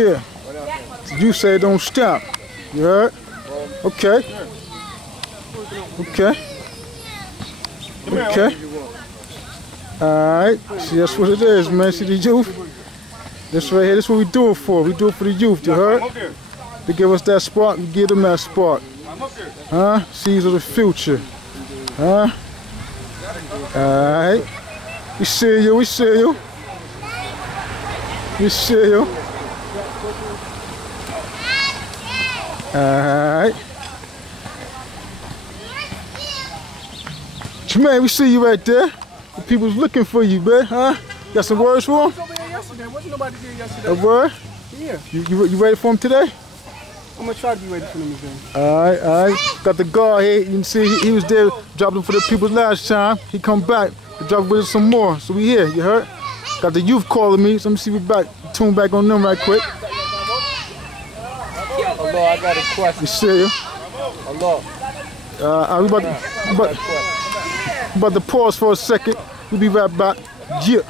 Yeah. You say don't stop. You heard? Okay. Okay. Okay. Alright. See, that's what it is, man. See the youth? This right here, this is what we do it for. We do it for the youth, you heard? They give us that spark, we give them that spark. Huh? Seeds of the future. Huh? Alright. We see you, we see you. We see you. Alright. Jermaine, we see you right there. The people's looking for you, man, huh? Got some words for him? Wasn't nobody here yesterday? A word? Yeah. You ready for him today? I'm gonna try to be ready for them again. Alright. Got the guard here. You can see he was there dropping for the people last time. He come back to drop with us some more. So we here, you heard? Got the youth calling me, so let me see if we back. Tune back on them right quick. Hello, I got a question. We see you. Hello. We about to pause for a second. We'll be right back. Yeah.